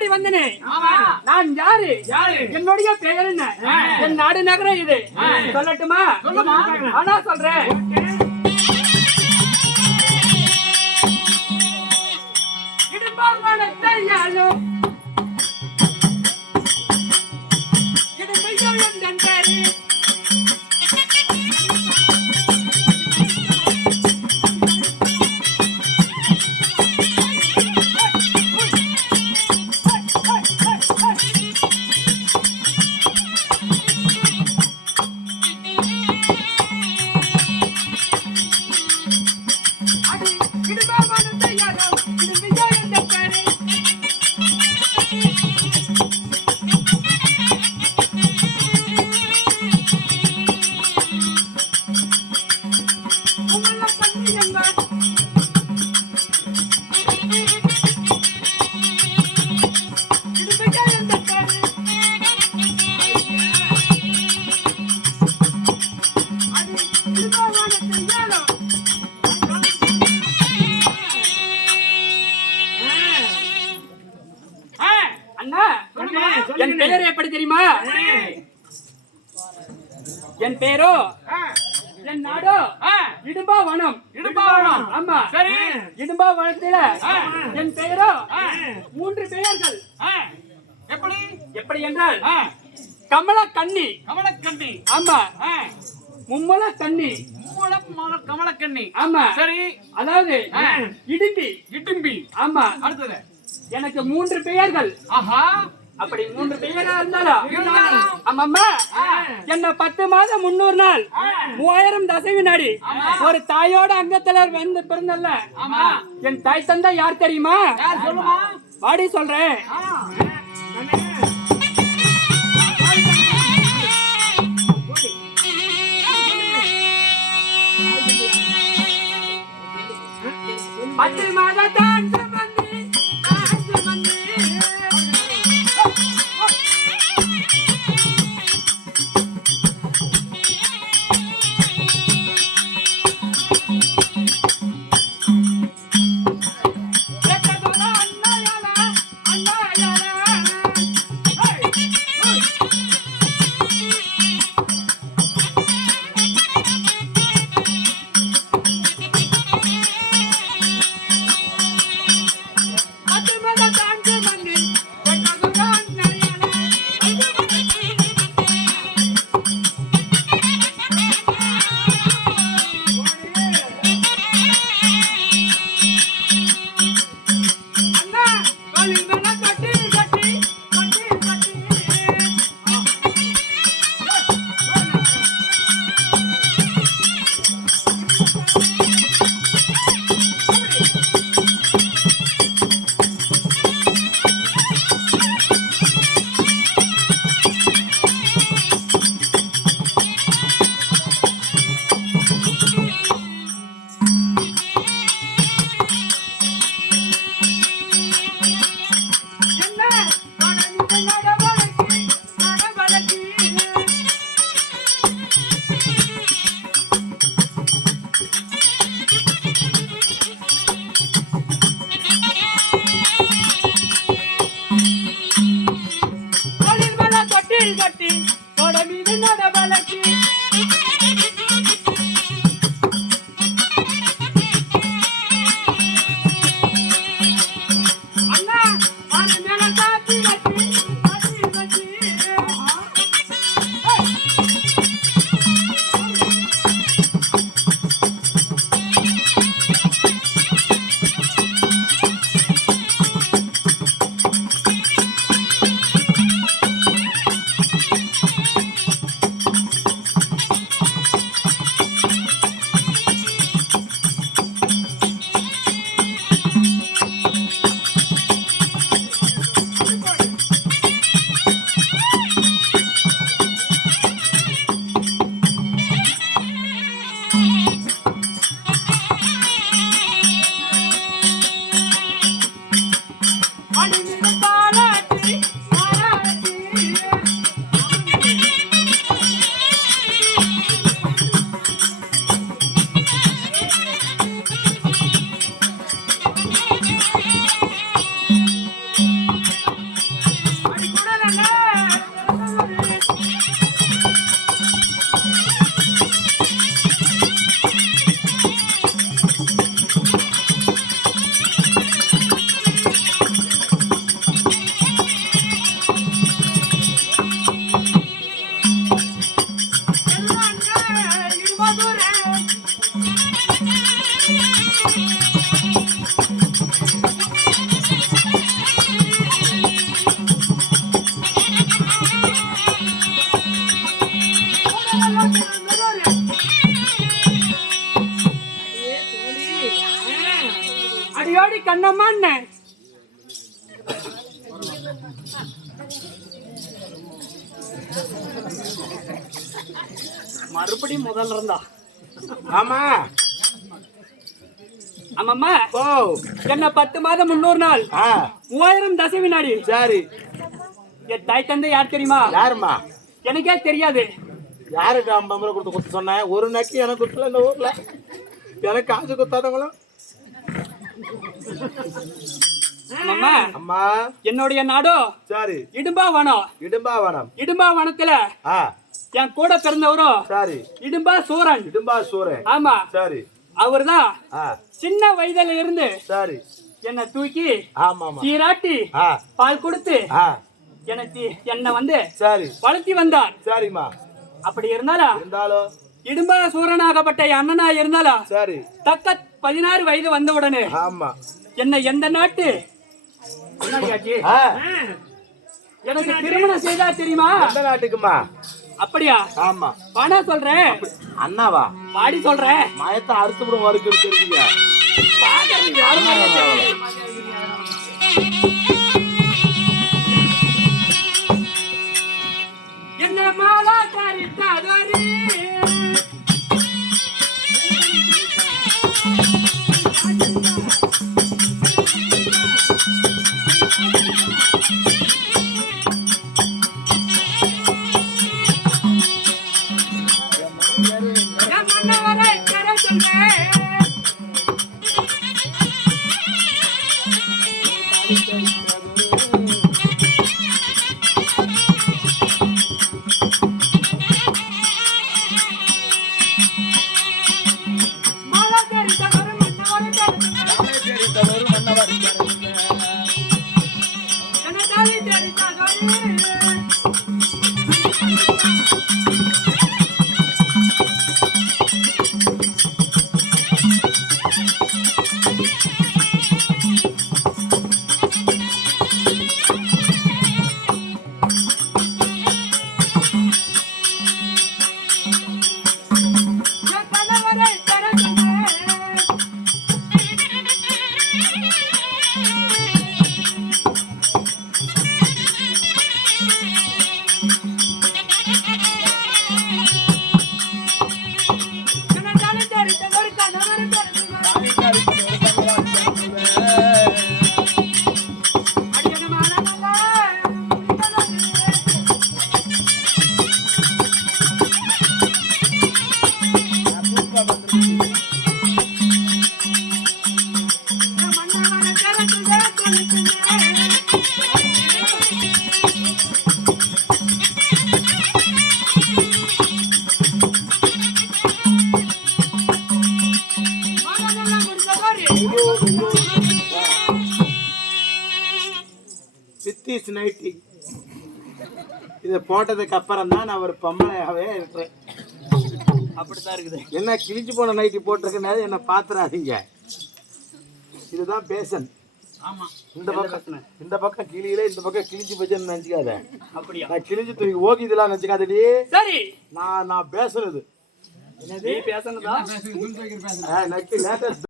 வந்தனே நான் யாரு என்னுடைய பெயர் என்ன என் நாடு நகரம் இது சொல்லட்டுமா ஆனா சொல்றேன் இடும்பாலும் என் பெயர் எப்படி தெரியுமா? என் பேரோ என் நாடோ இடும்பாவனம். ஆமா, சரி. இடும்பாவனத்தில என் பெயரோ 3 பெயர்கள். எப்படி எப்படி என்றால் கமலக்கண்ணி. ஆமா, மும்மலக்கண்ணி. கமலக்கண்ணி. ஆமா, சரி. அதாவது இடும்பி. ஆமா, அடுத்தது எனக்கு 3 பெயர்கள். ஆஹா, அப்படி 3 பெயரா இருந்தாலும் ஆமாம்மா, என்ன 10 மாதம் 300 நாள் 3000 தசை வினாடி ஒரு தாயோட அங்கத்துல வந்து பிறந்தல்ல. என் தாய் தந்தா யார் தெரியுமா? வாடி சொல்றேன். பத்து மாதத்தான் கண்ணம்மான்னு மறுபடியும் முதல்ல இருந்தா. ஆமா ஆமாம்மா. ஓ என்ன 10 மாதம் 300 நாள் 3000 தசை வினாடி. சரி. என் தாய் தந்தை யார் தெரியுமா? யாருமா? எனக்கே தெரியாது. யாருக்கு 50 ரூபா கொடுத்து குத்து சொன்னேன்? ஒரு நக்கி எனக்கு குத்துல இந்த ஊர்ல எனக்கு காசு குத்தாதவங்களும். அம்மா அம்மா என்னுடைய நாடோ சரி இடும்பாவனம். இடும்பாவனம். இடும்பாவனத்துல என் கூட பிறந்தவரோ சரி இடும்பா சூரன். இடும்பா சூரன். ஆமா சரி. அவர்தான் சின்ன வயதுல இருந்து சரி என்ன தூக்கி ஆமா சீராட்டி பால் கொடுத்து என்ன வந்து சரி வளர்த்தி வந்தார். சரிம்மா. அப்படி இருந்தாலும் இடும்பா சூரனாகப்பட்ட அண்ணனா இருந்தாலும் சரி தக்க 16 வயது வந்த உடனே ஆமா என்ன எந்த நாட்டு எனக்கு திருமணம் செய்தா தெரியுமா? எந்த நாட்டுக்குமா? அப்படியா? ஆமா. பானா சொல்றேன். அண்ணாவா? பாடி சொல்றேன். மயத்தை அறுத்துவிடும் வரைக்கும் தெரியுங்க. என்ன மாலா கரித்தாதரி நைட்டி இதை போட்டதுக்கு அப்புறம் தான் நான் ஒரு பொம்பளையாவே இருக்கிறேன். அப்படித்தான் இருக்குது. என்ன கிழிச்சு போன நைட்டி போட்டிருக்கனால என்ன பாத்துறாதீங்க. இதுதான் பேஷன். இந்த பக்கம் கிளியில இந்த பக்கம் கிழிச்சு போச்சுன்னு நினைச்சுக்காத. அப்படியா? நான் கிழிச்சு தூக்கி ஓகி இதெல்லாம் நினைச்சுக்காதடி. சரி நான் பேசுறது பேசுனதா நக்கி லேட்டஸ்ட்